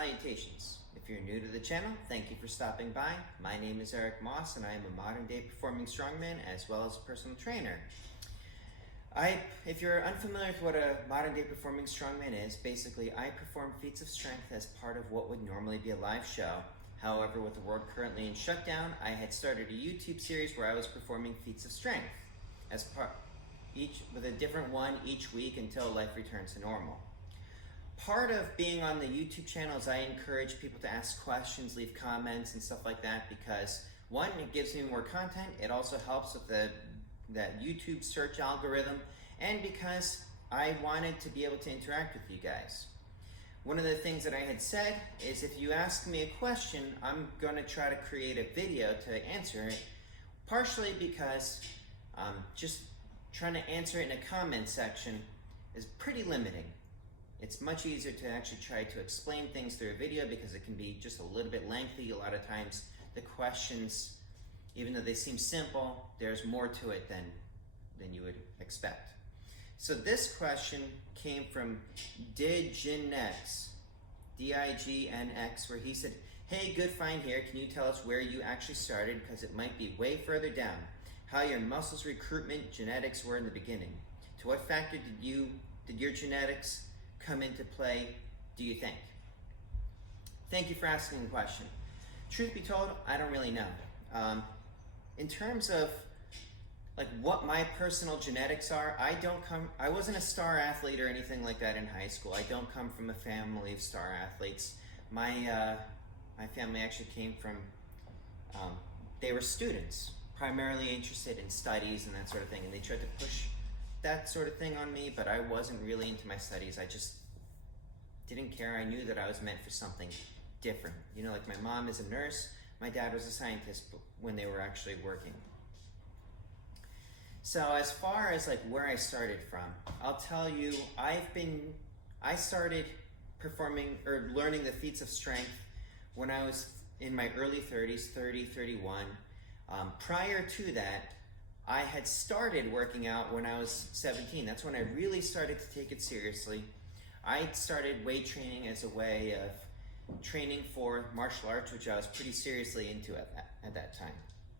Salutations! If you're new to the channel, thank you for stopping by. My name is Eric Moss and I am a modern day performing strongman as well as a personal trainer. If you're unfamiliar with what a modern day performing strongman is, basically I perform feats of strength as part of what would normally be a live show. However, with the world currently in shutdown, I had started a YouTube series where I was performing feats of strength with a different one each week until life returns to normal. Part of being on the YouTube channel is I encourage people to ask questions, leave comments and stuff like that because one, it gives me more content. It also helps with that YouTube search algorithm, and because I wanted to be able to interact with you guys. One of the things that I had said is if you ask me a question, I'm going to try to create a video to answer it, partially because just trying to answer it in a comment section is pretty limiting. It's much easier to actually try to explain things through a video because it can be just a little bit lengthy. A lot of times the questions, even though they seem simple, there's more to it than you would expect. So this question came from Dignx, D-I-G-N-X, where he said, "Hey, good find here. Can you tell us where you actually started? Because it might be way further down. How your muscles recruitment genetics were in the beginning. To what factor did your genetics come into play, do you think?" Thank you for asking the question. Truth be told, I don't really know. In terms of like what my personal genetics are, I wasn't a star athlete or anything like that in high school. I don't come from a family of star athletes. My family actually came from, they were students, primarily interested in studies and that sort of thing, and they tried to push that sort of thing on me, but I wasn't really into my studies. I just didn't care. I knew that I was meant for something different. You know, like my mom is a nurse, my dad was a scientist when they were actually working. So as far as like where I started from, I'll tell you, I started performing or learning the feats of strength when I was in my early 30s, 30, 31. Prior to that, I had started working out when I was 17. That's when I really started to take it seriously. I started weight training as a way of training for martial arts, which I was pretty seriously into at that time.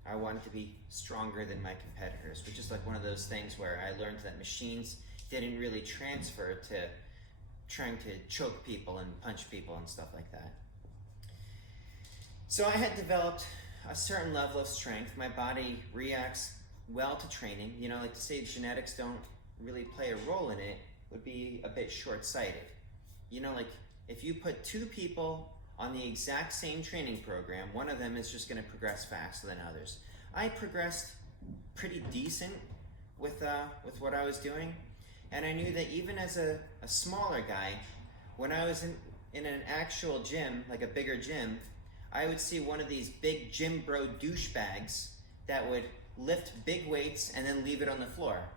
I wanted to be stronger than my competitors, which is like one of those things where I learned that machines didn't really transfer to trying to choke people and punch people and stuff like that. So I had developed a certain level of strength. My body reacts well to training. You know, like to say genetics don't really play a role in it would be a bit short-sighted. You know, like if you put two people on the exact same training program, one of them is just going to progress faster than others. I progressed pretty decent with what I was doing, and I knew that even as a smaller guy, when I was in an actual gym, like a bigger gym, I would see one of these big gym bro douchebags that would lift big weights and then leave it on the floor.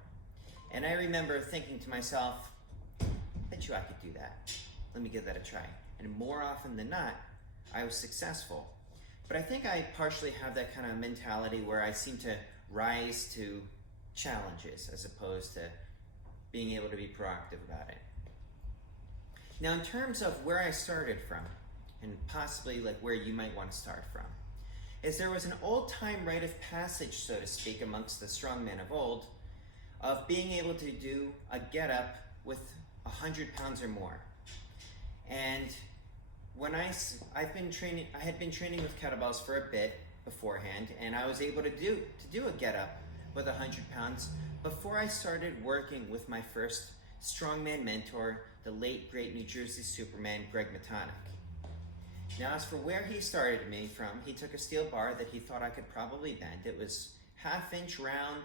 And I remember thinking to myself, I bet you I could do that. Let me give that a try. And more often than not, I was successful. But I think I partially have that kind of mentality where I seem to rise to challenges as opposed to being able to be proactive about it. Now, in terms of where I started from, and possibly like where you might want to start from, is there was an old-time rite of passage, so to speak, amongst the strongmen of old, of being able to do a get-up with 100 pounds or more. And when I had been training with kettlebells for a bit beforehand, and I was able to do a get-up with 100 pounds before I started working with my first strongman mentor, the late great New Jersey Superman, Greg Matonic. Now, as for where he started me from, he took a steel bar that he thought I could probably bend. It was 1/2 inch round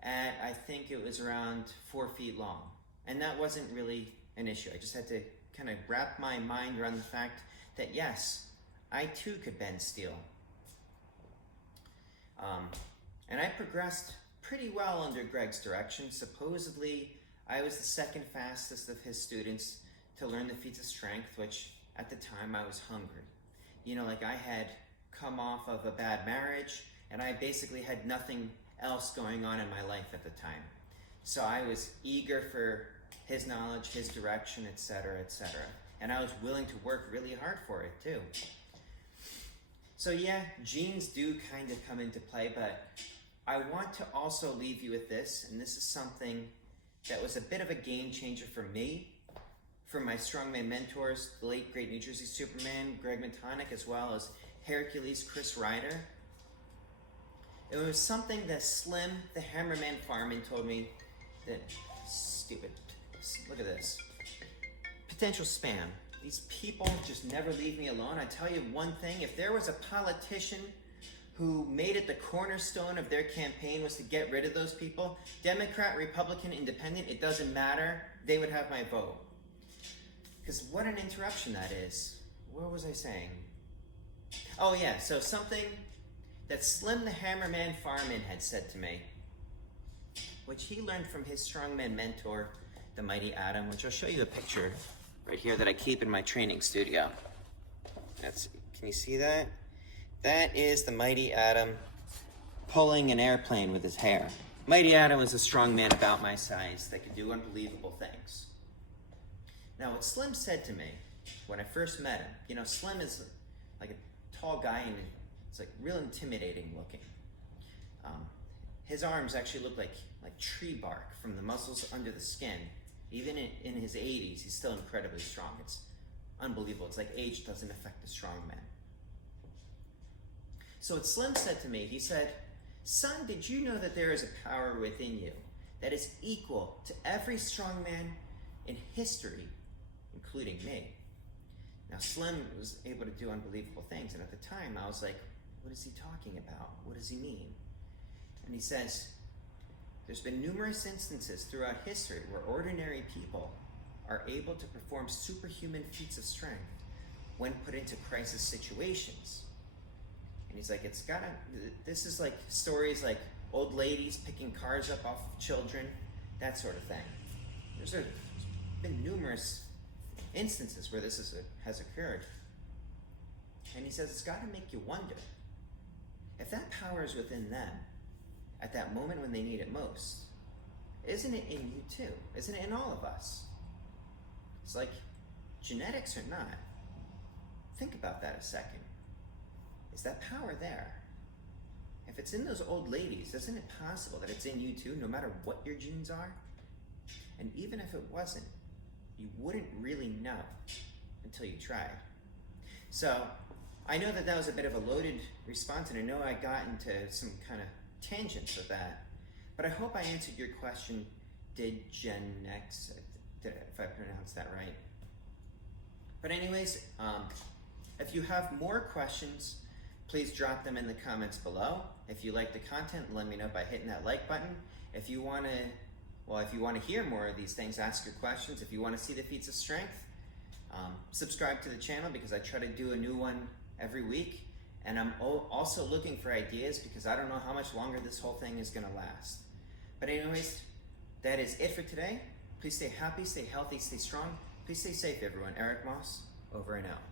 at, I think it was around 4 feet long. And that wasn't really an issue. I just had to kind of wrap my mind around the fact that yes, I too could bend steel. And I progressed pretty well under Greg's direction. Supposedly, I was the second fastest of his students to learn the feats of strength, which at the time I was hungry. You know, like I had come off of a bad marriage and I basically had nothing else going on in my life at the time. So I was eager for his knowledge, his direction, etc., etc. And I was willing to work really hard for it too. So yeah, genes do kind of come into play, but I want to also leave you with this, and this is something that was a bit of a game changer for me, for my strongman mentors, the late great New Jersey Superman, Greg Matonic, as well as Hercules, Chris Ryder. It was something that Slim, the Hammerman fireman, told me that, stupid, look at this. Potential spam. These people just never leave me alone. I tell you one thing, if there was a politician who made it the cornerstone of their campaign was to get rid of those people, Democrat, Republican, Independent, it doesn't matter, they would have my vote. Because what an interruption that is. What was I saying? Oh yeah, so something that Slim the Hammerman fireman had said to me, which he learned from his strongman mentor, the mighty Adam, which I'll show you a picture right here that I keep in my training studio. Can you see that? That is the mighty Adam pulling an airplane with his hair. Mighty Adam was a strong man about my size that could do unbelievable things. Now, what Slim said to me when I first met him, you know, Slim is like a tall guy and it's like real intimidating looking. His arms actually look like tree bark from the muscles under the skin. Even in his 80s, he's still incredibly strong. It's unbelievable. It's like age doesn't affect a strong man. So what Slim said to me, he said, "Son, did you know that there is a power within you that is equal to every strong man in history, including me?" Now, Slim was able to do unbelievable things, and at the time, I was like, what is he talking about? What does he mean? And he says, there's been numerous instances throughout history where ordinary people are able to perform superhuman feats of strength when put into crisis situations. And he's like, this is like stories like old ladies picking cars up off of children, that sort of thing. There's been numerous instances where this has occurred. And he says, it's got to make you wonder, if that power is within them at that moment when they need it most, isn't it in you too? Isn't it in all of us? It's like, genetics or not, think about that a second. Is that power there? If it's in those old ladies, isn't it possible that it's in you too, no matter what your genes are? And even if it wasn't, you wouldn't really know until you tried. So, I know that was a bit of a loaded response, and I know I got into some kind of tangents with that, but I hope I answered your question. Did Gen X, if I pronounced that right. But anyways, if you have more questions, please drop them in the comments below. If you like the content, let me know by hitting that like button. If you want to hear more of these things, ask your questions. If you want to see the feats of strength, subscribe to the channel because I try to do a new one every week. And I'm also looking for ideas because I don't know how much longer this whole thing is going to last. But anyways, that is it for today. Please stay happy, stay healthy, stay strong. Please stay safe, everyone. Eric Moss, over and out.